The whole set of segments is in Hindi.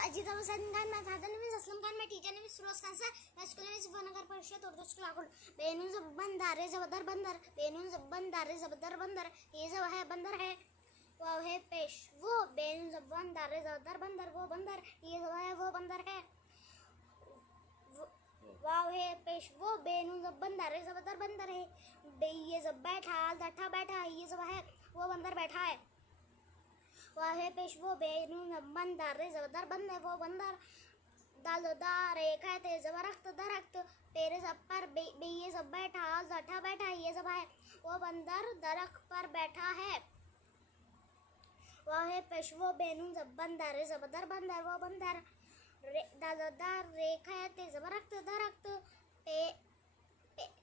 अजिता वसंत खान, मैं दादा नवीन असलम खान, मैं टीचर नवीन सुरोज खान सर, मैं स्कूल में सिफानगर परिषद उर्दू स्कूल आकुल। बेनून ज़बन दारे ज़बदर बंदर, बेनून ज़बन दारे ज़बदर बंदर, ये जब है बंदर है, वो है पेश वो। बेनून ज़बन दारे ज़बदर बंदर, वो बंदर, ये जब है वो बंदर है, वाव है पेश वो। बेनून ज़बन दारे ज़बदर बंदर है, बे ये जब बैठा दठा बैठा, ये जब है वो बंदर बैठा है, वाह है पेश वो। बेनून ज़बन दारे ज़बदर बंदर, वो बंदर, दाल दार एक है ते ज़बरख्त दरख्त, पेरे सब पर बे ये सब बैठा दठा बैठा, ये सब है वो बंदर दरख्त पर बैठा है, वाह है पेश वो। बेनून ज़बन दारे ज़बदर बंदर, वो बंदर, दाल रेखा है ते ज़बरख्त दरख्त,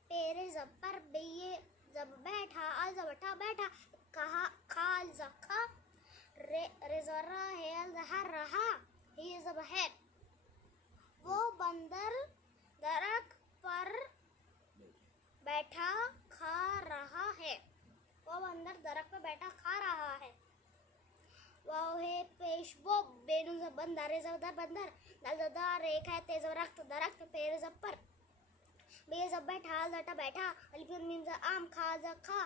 पेरे जब पर बे ये जब बैठा आ जबठा बैठा, कहा खाल जखा, रेजरा है जहर रहा, ये जब है वो बंदर दरख्त पर बैठा खा रहा है, वो बंदर दरख्त पर बैठा खा रहा है, वाह है पेश वो। बेनून ज़बन दारे ज़बदर बंदर, दाल दार एक है ते ज़बरख्त दरख्त, पेरे जब पर बे जब बैठा जटा बैठा, अलिफ मीम आम खा जा खा,